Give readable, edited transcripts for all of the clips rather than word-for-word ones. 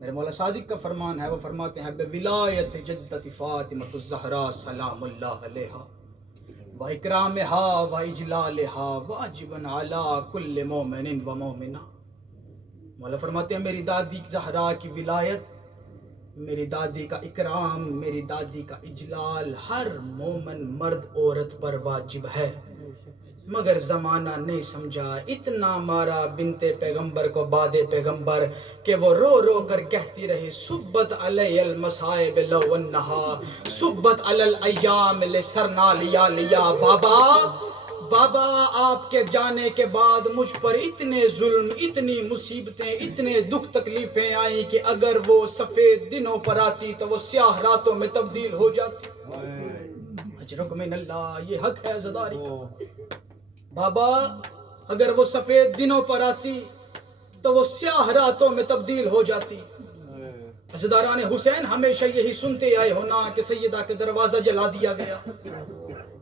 میرے مولا صادق کا فرمان ہے، وہ فرماتے ہیں بولایت جدت فاطمۃ الزہرا سلام اللہ علیہا و اکرامہا و اجلالہا واجب علی کل مومن و مومنہ۔ مولا فرماتے ہیں میری دادی زہرا کی ولایت، میری دادی کا اکرام، میری دادی کا اجلال ہر مومن مرد عورت پر واجب ہے، مگر زمانہ نہیں سمجھا۔ اتنا مارا بنت پیغمبر کو بعد پیغمبر کہ وہ رو رو کر کہتی رہی صبت علی المصائب لو انہا صبت علی الایام لسرنا لیا لیا۔ بابا آپ کے جانے کے بعد مجھ پر اتنے ظلم، اتنی مصیبتیں، اتنے دکھ تکلیفیں آئیں کہ اگر وہ سفید دنوں پر آتی تو وہ سیاہ راتوں میں تبدیل ہو جاتی۔ اجرک من اللہ، یہ حق ہے عزاداری کا۔ بابا اگر وہ سفید دنوں پر آتی تو وہ سیاہ راتوں میں تبدیل ہو جاتی۔ عزاداران حسین ہمیشہ یہی سنتے آئے ہونا کہ سیدہ کا دروازہ جلا دیا گیا۔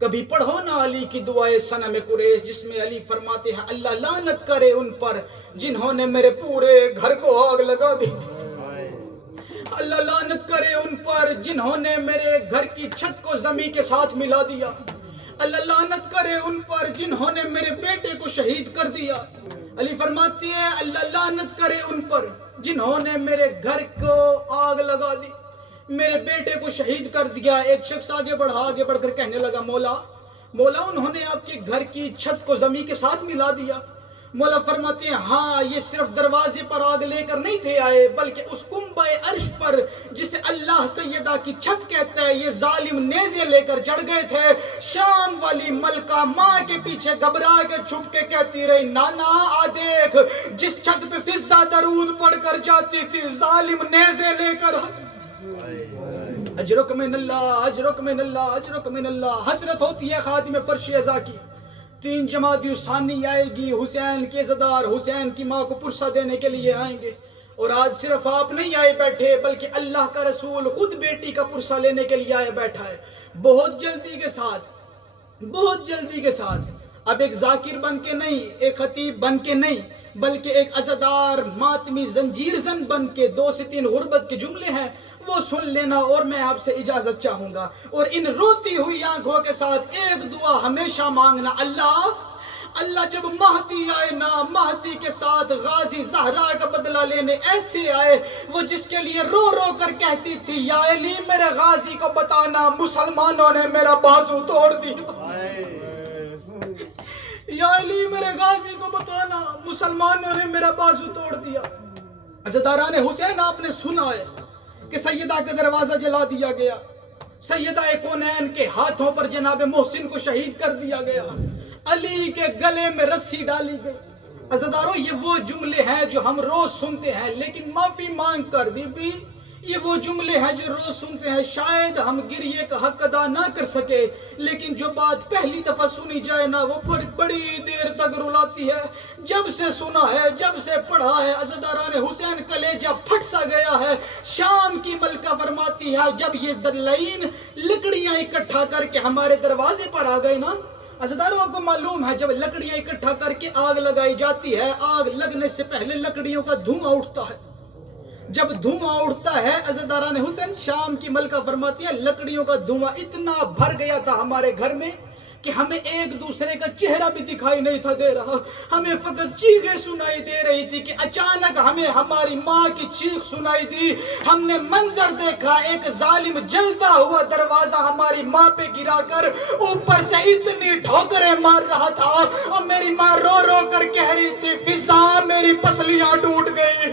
کبھی پڑھو نا علی کی دعائے صنم قریش، جس میں علی فرماتے ہیں اللہ لعنت کرے ان پر جنہوں نے میرے پورے گھر کو آگ لگا دی، اللہ لعنت کرے ان پر جنہوں نے میرے گھر کی چھت کو زمین کے ساتھ ملا دیا، اللہ لعنت کرے ان پر جنہوں نے میرے بیٹے کو شہید کر دیا۔ علی فرماتی ہے اللہ لعنت کرے ان پر جنہوں نے میرے گھر کو آگ لگا دی، میرے بیٹے کو شہید کر دیا۔ ایک شخص آگے بڑھ کر کہنے لگا مولا انہوں نے آپ کے گھر کی چھت کو زمین کے ساتھ ملا دیا۔ مولا فرماتے ہیں ہاں، یہ صرف دروازے پر آگ لے کر نہیں تھے آئے، بلکہ اس کنبہ عرش پر جسے اللہ سیدہ کی چھت کہتا ہے، یہ ظالم نیزے لے کر چڑھ گئے تھے۔ شام والی ملکہ ماں کے پیچھے گھبرا کے چھپ کے کہتی رہی نانا آ دیکھ، جس چھت پہ فضہ درود پڑھ کر جاتی تھی ثالم نیزے لے کر۔ اجرک من اللہ، اجرک من اللہ، اجرک من اللہ۔ حسرت ہوتی ہے خادم فرش ازا کی، 3 جمادی الثانی آئے گی، حسین کے عزادار حسین کی ماں کو پرسہ دینے کے لیے آئیں گے، اور آج صرف آپ نہیں آئے بیٹھے بلکہ اللہ کا رسول خود بیٹی کا پرسہ لینے کے لیے آئے بیٹھا ہے۔ بہت جلدی کے ساتھ اب ایک ذاکر بن کے نہیں، ایک خطیب بن کے نہیں، بلکہ ایک عزادار ماتمی زنجیر زن بن کے 2 سے 3 غربت کے جملے ہیں وہ سن لینا، اور میں آپ سے اجازت چاہوں گا، اور ان روتی ہوئی آنکھوں کے ساتھ ایک دعا ہمیشہ مانگنا، اللہ جب مہدی آئے نا، مہدی کے ساتھ غازی زہرا کا بدلہ لینے ایسے آئے، وہ جس کے لیے رو رو کر کہتی تھی یا علی میرے غازی کو بتانا مسلمانوں نے میرا بازو توڑ دیا، یا علی میرے غازی کو بتانا مسلمانوں نے میرا بازو توڑ دیا۔ عزاداران حسین آپ نے سنا ہے کہ سیدہ کا دروازہ جلا دیا گیا، سیدہ کونین کے ہاتھوں پر جناب محسن کو شہید کر دیا گیا، علی کے گلے میں رسی ڈالی گئی۔ عزاداروں یہ وہ جملے ہیں جو ہم روز سنتے ہیں، لیکن معافی مانگ کر بی یہ وہ جملے ہیں جو روز سنتے ہیں، شاید ہم گریے کا حق ادا نہ کر سکے، لیکن جو بات پہلی دفعہ سنی جائے نا وہ بڑی دیر تک رلاتی ہے۔ جب سے سنا ہے، جب سے پڑھا ہے، عزاداران حسین کلیجہ پھٹ سا گیا ہے۔ شام کی ملکہ فرماتی ہے جب یہ لعین لکڑیاں اکٹھا کر کے ہمارے دروازے پر آ گئے نا، عزاداروں آپ کو معلوم ہے جب لکڑیاں اکٹھا کر کے آگ لگائی جاتی ہے، آگ لگنے سے پہلے لکڑیوں کا دھواں اٹھتا ہے، جب دھواں اٹھتا ہے عزاداران حسین، شام کی ملکہ فرماتی ہے لکڑیوں کا دھواں اتنا بھر گیا تھا ہمارے گھر میں کہ ہمیں ایک دوسرے کا چہرہ بھی دکھائی نہیں تھا دے رہا، ہمیں فقط چیخیں سنائی دے رہی تھی کہ اچانک ہمیں ہماری ماں کی چیخ سنائی دی، ہم نے منظر دیکھا ایک ظالم جلتا ہوا دروازہ ہماری ماں پہ گرا کر اوپر سے اتنی ٹھوکریں مار رہا تھا، اور میری ماں رو رو کر کہہ رہی تھی فضا میری پسلیاں ٹوٹ گئی،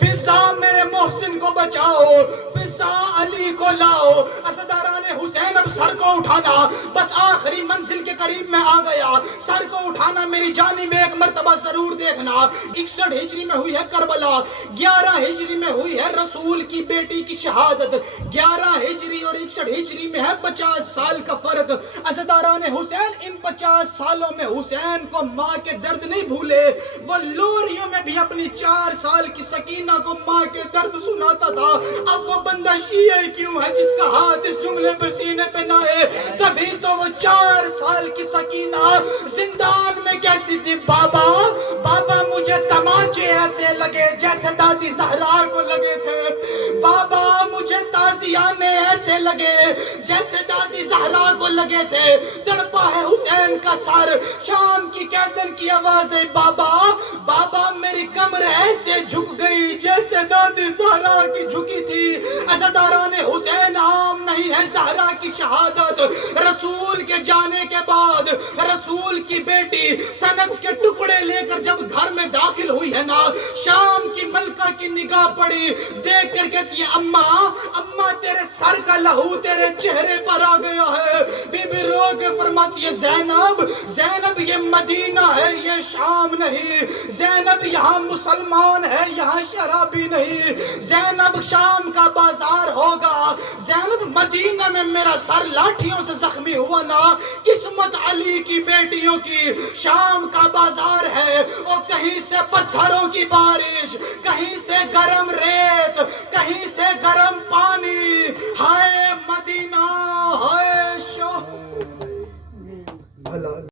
فضا میرے محسن کو بچاؤ، فضا علی کو لاؤ۔ عزاداران حسین اب سر کو اٹھانا، بس آخری منزل کے قریب میں آ گیا، سر کو اٹھانا میری جانب ایک مرتبہ ضرور دیکھنا۔ 61 ہجری میں ہوئی ہے کربلا، 11 ہجری میں ہوئی ہے رسول کی بیٹی کی شہادت، 11 ہجری اور 61 ہجری میں ہے 50 سال کا فرق۔ عزاداران حسین ان 50 سالوں میں حسین کو ماں کے درد نہیں بھولے، وہ لوریوں میں بھی اپنی 4 سال کی سکینہ کو ماں کے درد سنا سناتا تھا، اب وہ بندہ شیعہ کیوں ہے جس کا ہاتھ اس جملے پہ سینے پہ نہ ہے؟ تبھی تو وہ 4 سال کی سکینہ زندان میں کہتی تھی بابا بابا مجھے تماچے ایسے لگے جیسے دادی زہرا کو لگے تھے، بابا مجھے تازیانے ایسے لگے جیسے دادی زہرا کو لگے تھے، تڑپا ہے حسین کا سر، شام کی قیدن کی آوازیں بابا بابا میری کمر ایسے جھک گئی جیسے دادی زہرا کی جھکی تھی۔ عزاداران حسین عام نہیں ہے، زہرا کی شہادت رسول کے جانے کے بعد رسول کی بیٹی سند کے ٹکڑے لے کر جب گھر میں داخل ہوئی ہے نا، شام کی ملکہ کی نگاہ پڑی، دیکھ کر کہتی ہے اماں تیرے سر کا لہو تیرے چہرے پر آ گیا ہے۔ بی بی رو کے فرماتی ہے زینب یہ مدینہ ہے یہ شام نہیں، زینب یہاں مسلمان ہے یہاں شرابی نہیں، زینب شام کا بازار ہوگا، زینب مدینہ میں میرا سر لاٹھیوں سے زخمی ہوا نا، قسمت علی کی بیٹیوں کی شام کا بازار ہے، اور کہیں سے پتھروں کی بارش، کہیں سے گرم ریت،